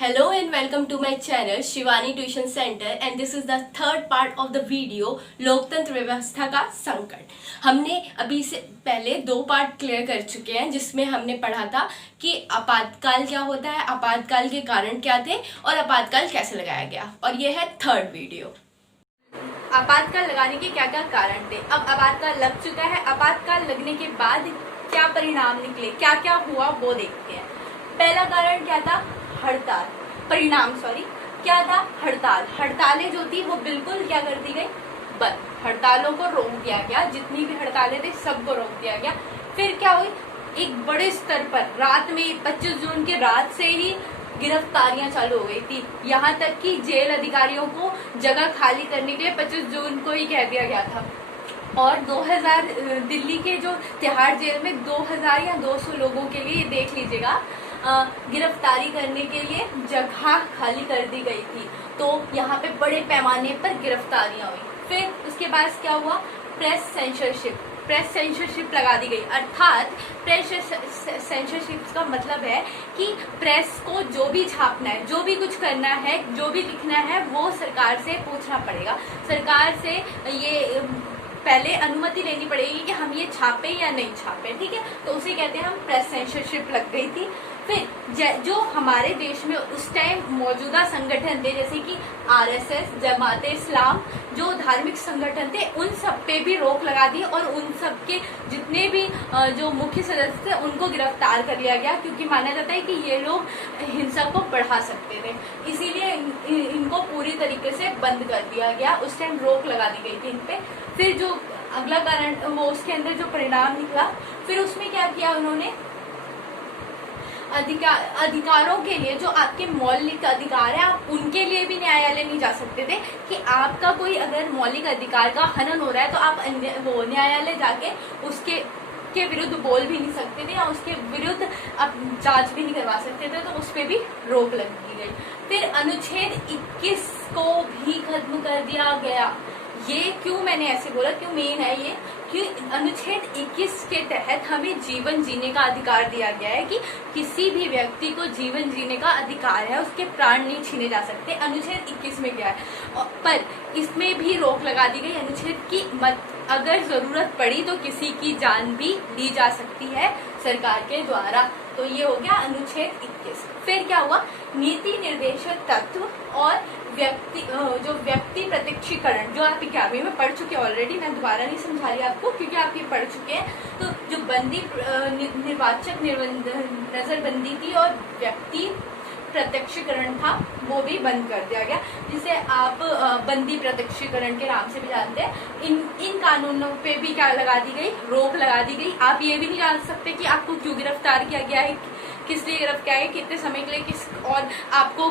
Hello and welcome to my channel Shivani tuition centre and this is the third part of the video लोकतंत्र व्यवस्था का संकट। हमने अभी से पहले 2 पार्ट क्लियर कर चुके हैं जिसमें हमने पढ़ा था कि आपातकाल क्या होता है, आपातकाल के कारण क्या थे और आपातकाल कैसे लगाया गया, और ये है थर्ड वीडियो। आपातकाल लगाने के क्या क्या कारण थे। अब आपातकाल लग चुका है, आपातकाल लगने के बाद क्या परिणाम निकले, क्या क्या हुआ वो देखते हैं। पहला कारण क्या था? हड़ताल। परिणाम क्या था? हड़ताल। हड़तालें जो थी वो बिल्कुल क्या कर दी गई? बंद। हड़तालों को रोक दिया गया, जितनी भी हड़तालें थी सबको रोक दिया गया। फिर क्या हुई? एक बड़े स्तर पर रात में 25 जून की रात से ही गिरफ्तारियां चालू हो गई थी। यहाँ तक कि जेल अधिकारियों को जगह खाली करने के लिए 25 जून को ही कह दिया गया था। और 2000 दिल्ली के जो तिहाड़ जेल में 2000 या 200 लोगों के लिए, देख लीजिएगा, गिरफ्तारी करने के लिए जगह खाली कर दी गई थी। तो यहाँ पे बड़े पैमाने पर गिरफ्तारियां हुई। फिर उसके बाद क्या हुआ? प्रेस सेंसरशिप लगा दी गई। अर्थात प्रेस सेंसरशिप का मतलब है कि प्रेस को जो भी छापना है, जो भी कुछ करना है, जो भी लिखना है, वो सरकार से पूछना पड़ेगा। सरकार से ये पहले अनुमति लेनी पड़ेगी कि हम ये छापे या नहीं छापे, ठीक है। तो उसे कहते हैं हम प्रेस सेंसरशिप लग गई थी। फिर जो हमारे देश में उस टाइम मौजूदा संगठन थे, जैसे कि आरएसएस, जमाते इस्लाम, जो धार्मिक संगठन थे, उन सब पे भी रोक लगा दी और उन सब के जितने भी जो मुख्य सदस्य थे उनको गिरफ्तार कर लिया गया, क्योंकि माना जाता है कि ये लोग हिंसा को बढ़ा सकते थे। इसीलिए इनको पूरी तरीके से बंद कर दिया गया। उस टाइम रोक लगा दी गई थी इन पे। फिर जो अगला कारण, वो उसके अंदर जो परिणाम निकला, फिर उसमें क्या किया उन्होंने? अधिकारों के लिए, जो आपके मौलिक अधिकार है, आप उनके लिए भी न्यायालय नहीं जा सकते थे। कि आपका कोई अगर मौलिक अधिकार का हनन हो रहा है तो आप वो न्यायालय जाके उसके विरुद्ध बोल भी नहीं सकते थे, या उसके विरुद्ध आप जांच भी नहीं करवा सकते थे। तो उस पर भी रोक लग दी गई। फिर अनुच्छेद 21 को भी खत्म कर दिया गया। ये क्यों मैंने ऐसे बोला, क्यों मेन है ये, कि अनुच्छेद 21 के तहत हमें जीवन जीने का अधिकार दिया गया है, कि किसी भी व्यक्ति को जीवन जीने का अधिकार है, उसके प्राण नहीं छीने जा सकते। अनुच्छेद 21 में क्या है? पर इसमें भी रोक लगा दी गई अनुच्छेद की, अगर जरूरत पड़ी तो किसी की जान भी ली जा सकती है सरकार के द्वारा। तो ये हो गया अनुच्छेद 21। फिर क्या हुआ? नीति निर्देशक तत्व और व्यक्ति प्रत्यक्षीकरण, जो आप 11वीं में पढ़ चुके हैं ऑलरेडी, मैं दोबारा नहीं समझा रही आपको क्योंकि आप ये पढ़ चुके हैं। तो जो बंदी निर्वाचक नजरबंदी थी और व्यक्ति प्रत्यक्षीकरण था, वो भी बंद कर दिया गया, जिसे आप बंदी प्रत्यक्षीकरण के नाम से भी जानते हैं। इन कानूनों पे भी क्या लगा दी गई? रोक लगा दी गई। आप ये भी नहीं जान सकते कि आपको क्यों गिरफ्तार किया गया है, किस लिए गिरफ्तार है, कितने समय के लिए, और आपको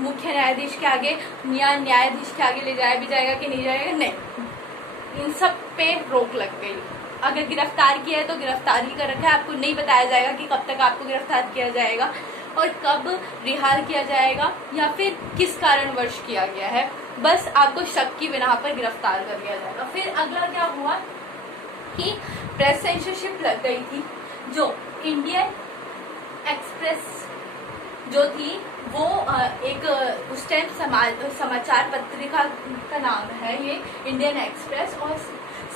मुख्य न्यायाधीश के आगे या न्यायाधीश के आगे ले जाया भी जाएगा कि नहीं जाएगा, नहीं। इन सब पे रोक लग गई। अगर गिरफ्तार किया है तो गिरफ्तार ही कर रखा है, आपको नहीं बताया जाएगा कि कब तक आपको गिरफ्तार किया जाएगा और कब रिहा किया जाएगा या फिर किस कारणवश किया गया है। बस आपको शक की बिना पर गिरफ्तार कर लिया जाएगा। फिर अगला क्या हुआ कि प्रेस सेंसरशिप लग गई थी। जो इंडियन एक्सप्रेस जो थी वो एक उस टाइम समाचार पत्रिका का नाम है ये इंडियन एक्सप्रेस, और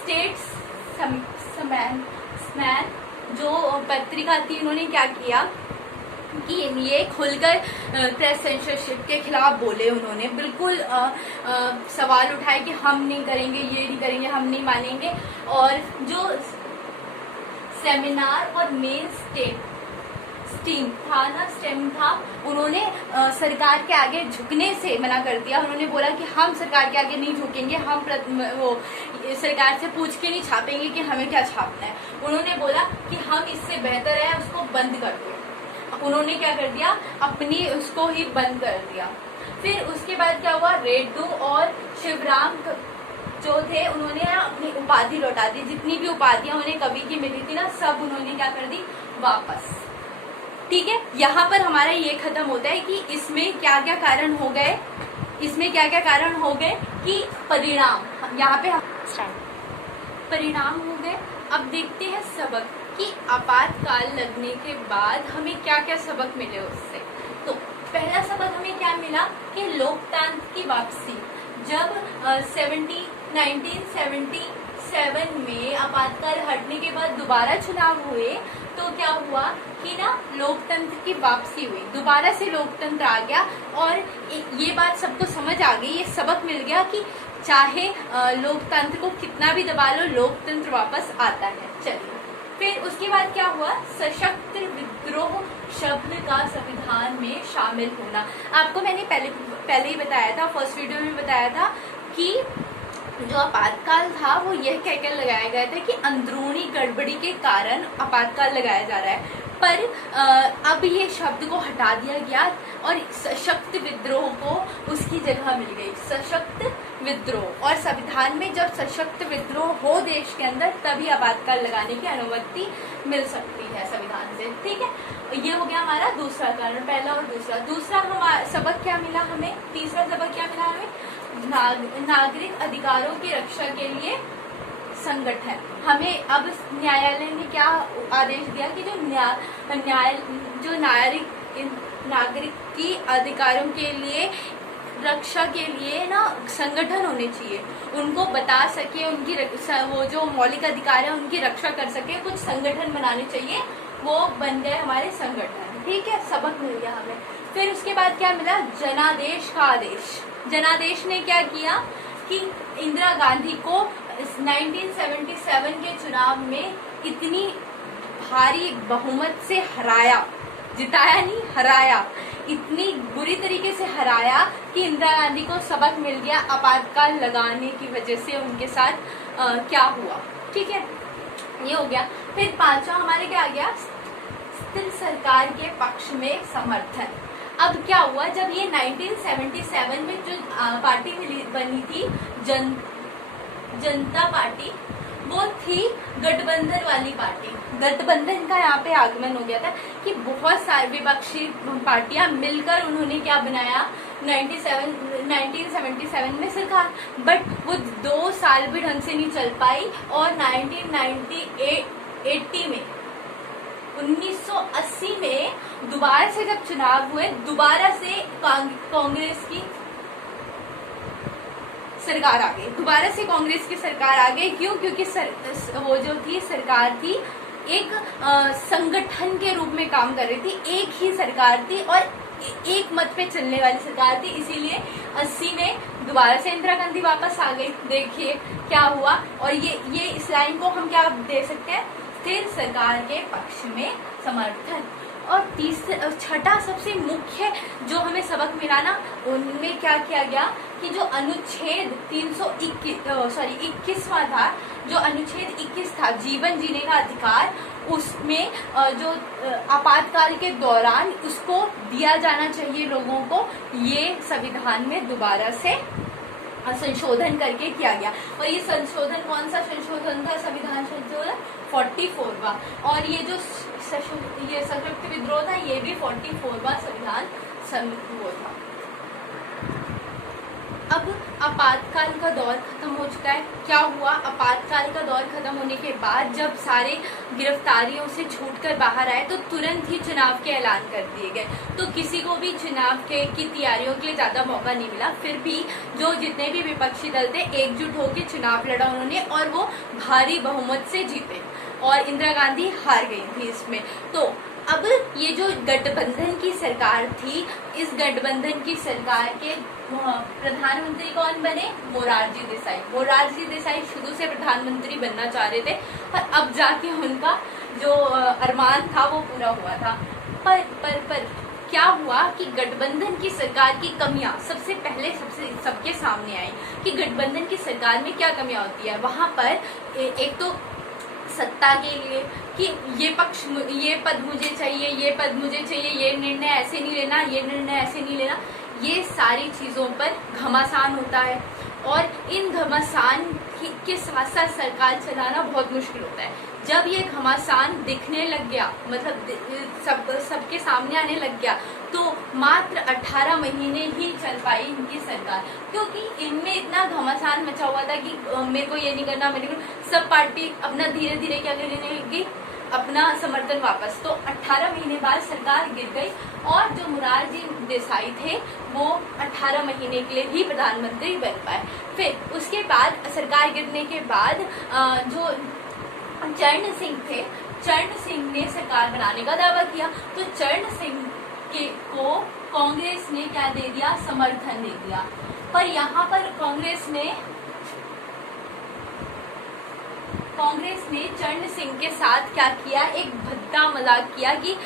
स्टेट्समैन जो पत्रिका थी, उन्होंने क्या किया कि ये खुलकर प्रेस सेंसरशिप के खिलाफ बोले। उन्होंने बिल्कुल सवाल उठाए कि हम नहीं करेंगे, ये नहीं करेंगे, हम नहीं मानेंगे। और जो सेमिनार और मेन स्टेम था, उन्होंने सरकार के आगे झुकने से मना कर दिया। उन्होंने बोला कि हम सरकार के आगे नहीं झुकेंगे, हम सरकार से पूछ के नहीं छापेंगे कि हमें क्या छापना है। उन्होंने बोला कि हम इससे बेहतर है उसको बंद कर दो। उन्होंने क्या कर दिया? अपनी उसको ही बंद कर दिया। फिर उसके बाद क्या हुआ? रेड्डू और शिवराम जो थे, उन्होंने अपनी उपाधि लौटा दी। जितनी भी उपाधियां उन्हें कवि की मिली थी ना, सब उन्होंने क्या कर दी? वापस। ठीक है, यहाँ पर हमारा ये खत्म होता है कि इसमें क्या क्या कारण हो गए, कि परिणाम, यहाँ पे परिणाम हो गए। अब देखते हैं सबक, कि आपातकाल लगने के बाद हमें क्या क्या सबक मिले उससे। पहला सबक हमें क्या मिला कि लोकतंत्र की वापसी। जब 1977 में आपातकाल हटने के बाद दोबारा चुनाव हुए तो क्या हुआ कि ना लोकतंत्र की वापसी हुई, दोबारा से लोकतंत्र आ गया। और ये बात सबको समझ आ गई, ये सबक मिल गया कि चाहे लोकतंत्र को कितना भी दबा लो, लोकतंत्र वापस आता है। चलिए फिर उसके बाद क्या हुआ, सशक्त विद्रोह शब्द का संविधान में शामिल होना। आपको मैंने पहले ही बताया था, फर्स्ट वीडियो में बताया था कि जो आपातकाल था वो यह कहकर लगाया गया था कि अंदरूनी गड़बड़ी के कारण आपातकाल लगाया जा रहा है, पर अब ये शब्द को हटा दिया गया और सशक्त विद्रोह को उसकी जगह मिल गई, सशक्त विद्रोह। और संविधान में जब सशक्त विद्रोह हो देश के अंदर तभी आपातकाल लगाने की अनुमति मिल सकती है संविधान से। ठीक है, ये हो गया हमारा दूसरा कारण, पहला और दूसरा। दूसरा हमारा सबक क्या मिला हमें, तीसरा सबक क्या मिला हमें, नागरिक अधिकारों की रक्षा के लिए संगठन। हमें अब न्यायालय ने क्या आदेश दिया कि जो नागरिक की अधिकारों के लिए रक्षा के लिए ना संगठन होने चाहिए, उनको बता सके, उनकी वो जो मौलिक अधिकार है उनकी रक्षा कर सके, कुछ संगठन बनाने चाहिए, वो बन गए हमारे संगठन। ठीक है, सबक मिल गया हमें। फिर उसके बाद क्या मिला, जनादेश का आदेश। जनादेश ने क्या किया कि इंदिरा गांधी को 1977 के चुनाव में इतनी भारी बहुमत से हराया, जिताया नहीं हराया, इतनी बुरी तरीके से हराया कि इंदिरा गांधी को सबक मिल गया आपातकाल लगाने की वजह से उनके साथ क्या हुआ। ठीक है, ये हो गया। फिर पांचवा हमारे क्या आ गया, स्थिर सरकार के पक्ष में समर्थन। अब क्या हुआ, जब ये 1977 में जो पार्टी बनी थी जनता पार्टी, वो थी गठबंधन वाली पार्टी। गठबंधन का यहाँ पे आगमन हो गया था कि बहुत सारी विपक्षी पार्टियां मिलकर उन्होंने क्या बनाया 1977 में सरकार। बट वो 2 साल भी ढंग से नहीं चल पाई और 1980 में दोबारा से जब चुनाव हुए, दोबारा से कांग्रेस की सरकार आ गई, दोबारा से कांग्रेस की सरकार आ गई। क्यों? क्योंकि वो जो थी सरकार थी एक संगठन के रूप में काम कर रही थी, एक ही सरकार थी और एक मत पे चलने वाली सरकार थी, इसीलिए 80 में दोबारा से इंदिरा गांधी वापस आ गई। देखिए क्या हुआ। और ये इस लाइन को हम क्या दे सकते हैं, स्थिर सरकार के पक्ष में समर्थन। और छठा सबसे मुख्य जो हमें सबक मिला ना, उनमें क्या किया गया कि जो अनुच्छेद 21वां था, जो अनुच्छेद 21 था जीवन जीने का अधिकार, उसमें जो आपातकाल के दौरान उसको दिया जाना चाहिए लोगों को, ये संविधान में दोबारा से संशोधन करके किया गया। और ये संशोधन कौन सा संशोधन था, संविधान संशोधन 44वां। और ये जो सशक्त विद्रोह था, ये भी 44वां संविधान वो था। अब आपातकाल का दौर खत्म हो चुका है। क्या हुआ, आपातकाल का दौर खत्म होने के बाद जब सारे गिरफ्तारियों से छूटकर बाहर आए तो तुरंत ही चुनाव के ऐलान कर दिए गए। तो किसी को भी चुनाव की तैयारियों के लिए ज्यादा मौका नहीं मिला। फिर भी जो जितने भी विपक्षी दल थे एकजुट होकर चुनाव लड़ा उन्होंने और वो भारी बहुमत से जीते और इंदिरा गांधी हार गई थी इसमें। तो अब ये जो गठबंधन की सरकार थी, इस गठबंधन की सरकार के प्रधानमंत्री कौन बने, मोरारजी देसाई। मोरारजी देसाई शुरू से प्रधानमंत्री बनना चाह रहे थे और अब जाके उनका जो अरमान था वो पूरा हुआ था। पर क्या हुआ कि गठबंधन की सरकार की कमियां सबसे पहले सबके सामने आई कि गठबंधन की सरकार में क्या कमियां होती है। वहां पर एक तो सत्ता के लिए कि ये पद मुझे चाहिए, ये पद मुझे चाहिए, ये निर्णय ऐसे नहीं लेना, ये निर्णय ऐसे नहीं लेना, ये सारी चीजों पर घमासान होता है। और इन घमासान के साथ साथ सरकार चलाना बहुत मुश्किल होता है। जब ये घमासान दिखने लग गया, मतलब सबके सामने आने लग गया, तो मात्र 18 महीने ही चल पाई इनकी सरकार, क्योंकि इनमें इतना घमासान मचा हुआ था कि मेरे को ये नहीं करना, सब पार्टी अपना धीरे धीरे क्या करने लगी, अपना समर्थन वापस। तो 18 महीने बाद सरकार गिर गई और जो मोरारजी देसाई थे वो 18 महीने के लिए ही प्रधानमंत्री बन पाए। फिर उसके बाद सरकार गिरने के बाद जो चरण सिंह थे, चरण सिंह ने सरकार बनाने का दावा किया। तो चरण सिंह को कांग्रेस ने क्या दे दिया, समर्थन दे दिया। पर यहाँ पर कांग्रेस ने चरण सिंह के साथ क्या किया, एक भद्दा मजाक किया कि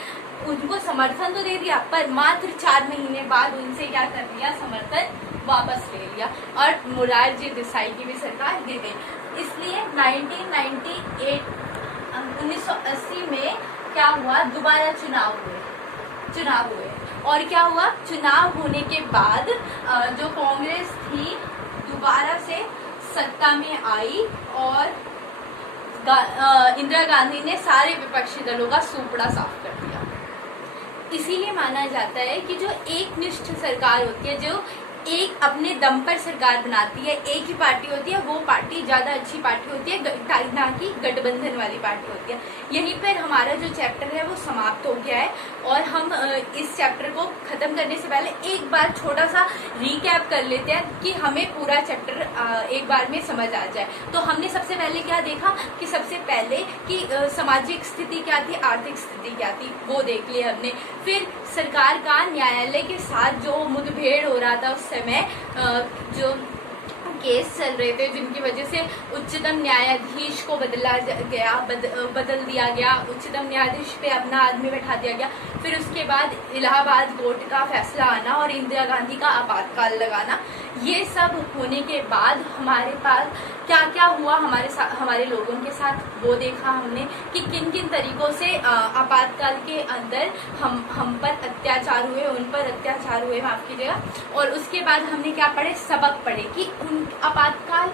उनको समर्थन तो दे दिया पर मात्र 4 महीने बाद उनसे क्या कर लिया, समर्थन वापस ले लिया और मोरारजी देसाई की भी सरकार गिर गई। इसलिए 1980 में क्या हुआ, दोबारा चुनाव हुए और क्या हुआ, चुनाव होने के बाद जो कांग्रेस थी दोबारा से सत्ता में आई और इंदिरा गांधी ने सारे विपक्षी दलों का सूपड़ा साफ कर दिया। इसीलिए माना जाता है कि जो एक निष्ठ सरकार होती है, जो एक अपने दम पर सरकार बनाती है, एक ही पार्टी होती है, वो पार्टी ज्यादा अच्छी पार्टी होती है ना कि गठबंधन वाली पार्टी होती है। यहीं पर हमारा जो चैप्टर है वो समाप्त हो गया है और हम इस चैप्टर को खत्म करने से पहले एक बार छोटा सा रिकैप कर लेते हैं कि हमें पूरा चैप्टर एक बार में समझ आ जाए। तो हमने सबसे पहले क्या देखा कि सबसे पहले कि सामाजिक स्थिति क्या थी, आर्थिक स्थिति क्या थी, वो देख लिया हमने। फिर सरकार का न्यायालय के साथ जो मुठभेड़ हो रहा था उस समय, जो केस चल रहे थे जिनकी वजह से उच्चतम न्यायाधीश को बदल दिया गया, उच्चतम न्यायाधीश पे अपना आदमी बैठा दिया गया। फिर उसके बाद इलाहाबाद कोर्ट का फैसला आना और इंदिरा गांधी का आपातकाल लगाना, ये सब होने के बाद हमारे पास क्या क्या हुआ हमारे लोगों के साथ, वो देखा हमने कि किन किन तरीकों से आपातकाल के अंदर हम पर अत्याचार हुए, उन पर अत्याचार हुए, माफ कीजिएगा। और उसके बाद हमने क्या पढ़े, सबक पढ़े कि उन आपातकाल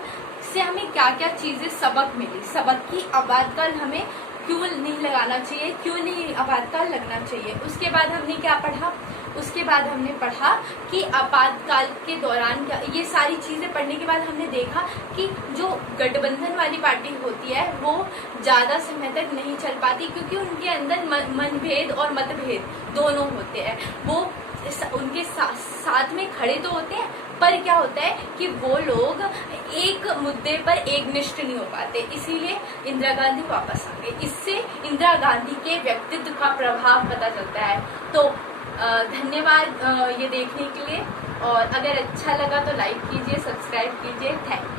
से हमें क्या क्या चीजें सबक मिली, सबक की आपातकाल हमें क्यों नहीं लगाना चाहिए, क्यों नहीं आपातकाल लगना चाहिए। उसके बाद हमने क्या पढ़ा, उसके बाद हमने पढ़ा कि आपातकाल के दौरान क्या, ये सारी चीजें पढ़ने के बाद हमने देखा कि जो गठबंधन वाली पार्टी होती है वो ज्यादा समय तक नहीं चल पाती क्योंकि उनके अंदर मनभेद और मतभेद दोनों होते हैं। वो उनके साथ में खड़े तो होते हैं पर क्या होता है कि वो लोग एक मुद्दे पर एक निष्ठ नहीं हो पाते, इसीलिए इंदिरा गांधी वापस आ गई। इससे इंदिरा गांधी के व्यक्तित्व का प्रभाव पता चलता है। तो धन्यवाद ये देखने के लिए, और अगर अच्छा लगा तो लाइक कीजिए, सब्सक्राइब कीजिए। Thank you.